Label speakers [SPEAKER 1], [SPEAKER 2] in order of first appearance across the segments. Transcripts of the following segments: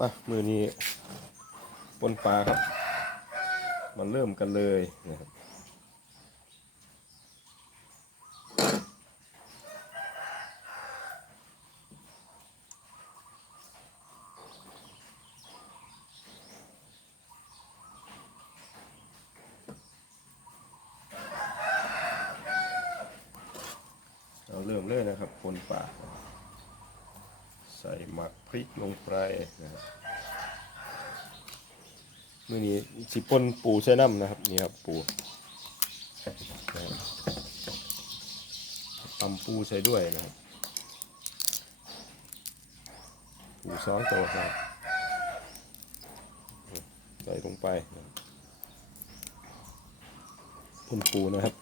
[SPEAKER 1] มามือนี้ปนปลาครับมันเริ่มกันเลยนะครับเราเริ่มเลยนะครับปนปลา ใส่หมักพริกลงไปนะครับมื่อนี้สิปนปูใส่น้ำนะครับนี่ครับปูนะครับตำปูใส่ด้วยนะครับปูสองตัวนะครับใส่ลงไปนะครับปนปูนะครับ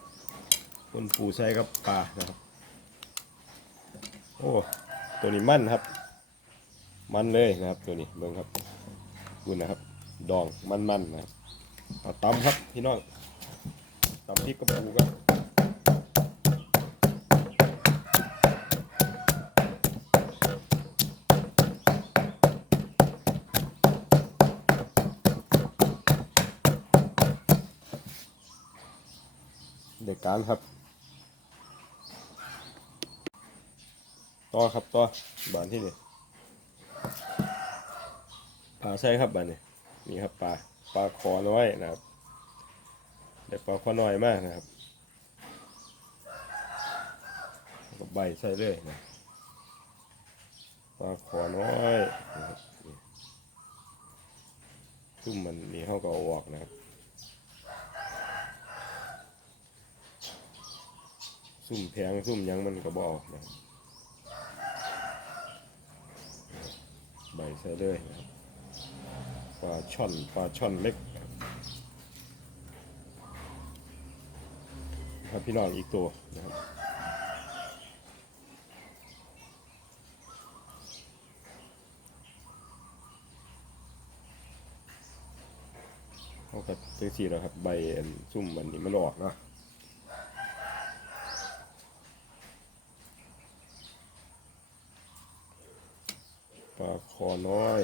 [SPEAKER 1] ปนปูใส่กับปลานะครับ โอ้ตัวนี้มั่นครับ มันเลยนะครับตัวนี้เบิ่งครับคุณนะครับ ดองมันๆนะครับเอาตำครับพี่น้องตำพริกกระปูครับเด็กการครับ ต่อครับต่อบานที่นี่ ผาใช่ครับบานนี้นี่ครับปลาปลาคอน้อยนะครับเด็กปลาคอน้อยมากนะครับแล้วก็ใบใส่เลยนะปลาคอน้อยนะครับนี่ซุ่มมันนี่เข้าก็เออกนะครับซุ่มแพงซุ่มยังมันก็บอกนะใบใส่เลยนะครับ ปลาช่อนปลาช่อนเล็กครับพี่น้องอีกตัวนะครับเขากับจังสีแล้วครับ ใบอันซุ่มมันนี่มันออกนะปลาคอน้อย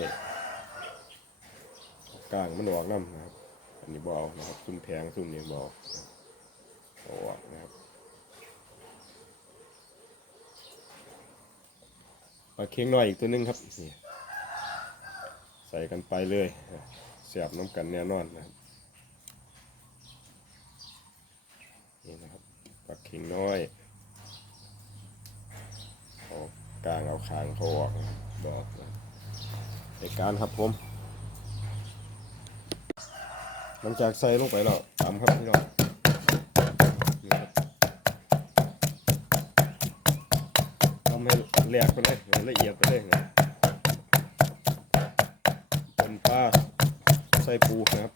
[SPEAKER 1] กลางมันออกน้ำนะครับ อันนี้บอกนะครับซุ่มแพงซุ่มนี้บอกออกนะครับปลาเค็งน้อยอีกตัวหนึงครับนี่ใส่กันไปเลยเสียบน้ำกันแน่นอนนะครับนี่นะครับปลาเค็งน้อยเอากลางเอาคางเขาออกบดอกนะในการครับผม หลังจากใส่ลงไปแล้วตามครับพี่น้องทำให้แหลกไปเลยละเอียดไปเลยนะเป็นปลาใส่ปูนะครับ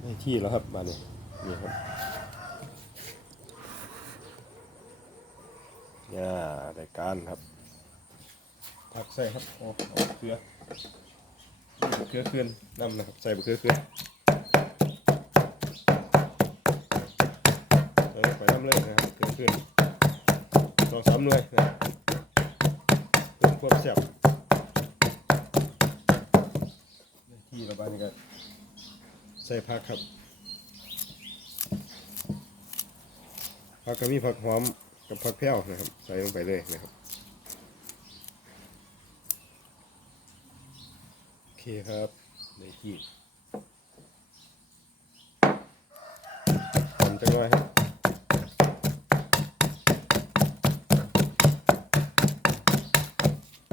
[SPEAKER 1] ได้ที่แล้วครับมาเนี่ยนี่ครับ ย่ารายการครับผักใส่ครับโอ้เอาเกลือเกลือขึ้นน้ำนะครับ ใส่เกลือขึ้นใส่ลงไปน้ำเลยนะครับเกลือขึ้นสองสามหน่วยนะครับเพิ่มความแซ่บที่ระบายนี่ก็ใส่ผักครับผักก็มีผักหอม กับผักแพ้วนะครับ ใส่ลงไปเลยนะครับโอเคครับได้ที่ทำจังเลยครับ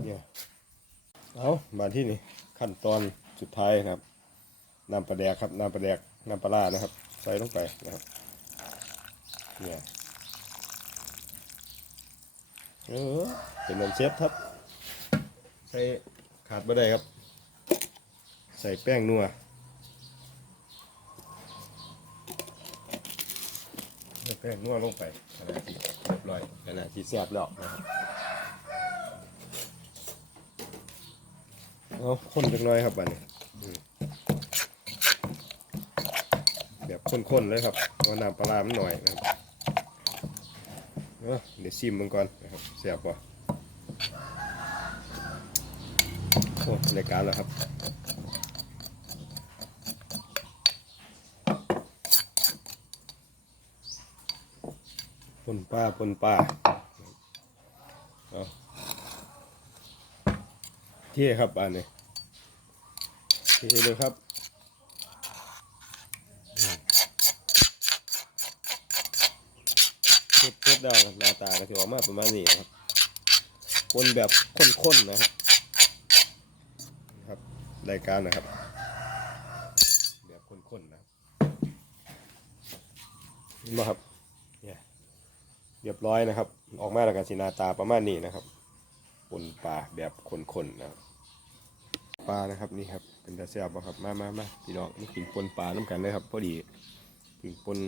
[SPEAKER 1] เนี่ยเอามาที่นี่ขั้นตอนสุดท้ายนะครับน้ำปลาแดกครับน้ำปลาแดกน้ำปลาร้านะครับ ใส่ลงไปนะครับเนี่ย เออเป็นน้ำเชฟครับ ใส่ขาดไม่ได้ครับ ใส่แป้งนัวใส่แป้งนัวลงไปขณะที่เรียบร้อยขณะที่แซ่บแล้วนะครับเอาคนจังน้อยครับบัดนี้แบบข้นๆเลยครับเพราะว่าน้ำปลาร้ามันหน่อยนะครับ เดี๋ยวชิมมันก่อนนะครับแซ่บป่ะโอ้รายการแล้วครับปนป้าปนป้าเอาเที่ครับอันนี้เที่เลยครับ ได้ครับหน้าตาก็ถือว่ามาประมาณนี้นะครับคนแบบข้นๆนะครับครับรายการนะครับ แบบข้นๆนะครับเห็นไหมครับเนี่ยเรียบร้อยนะครับ ออกมาแล้วกันสิหนาตาประมาณนี้นะครับปนปลาแบบคนๆนะครับปลานะครับนี่ครับเป็นตาเสียบครับมามามาพี่น้องมากินปนปลาน้ำกันเลยครับพอดี ถึงปน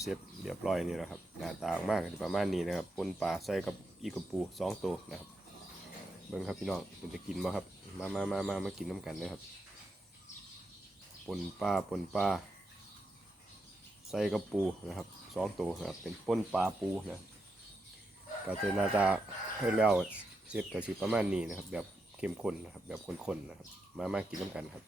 [SPEAKER 1] เสร็จเรียบร้อยนี่แหละครับหน้าตาออกมากประมาณนี้นะครับปนปลาใส่กับอีกระปูสองตัวนะครับเบิ่งครับพี่น้องเป็นจะกินบ่ครับ มามามามามากินน้ำกันเลยครับปนปลาปนปลาใส่กระปูนะครับสองตัวนะครับเป็นปนปลาปูนะก็จะน่าจะให้แล้วเสร็จก็สิประมาณนี้นะครับ แบบเข้มข้นนะครับ แบบข้นๆนะครับ มามากินน้ำกันครับ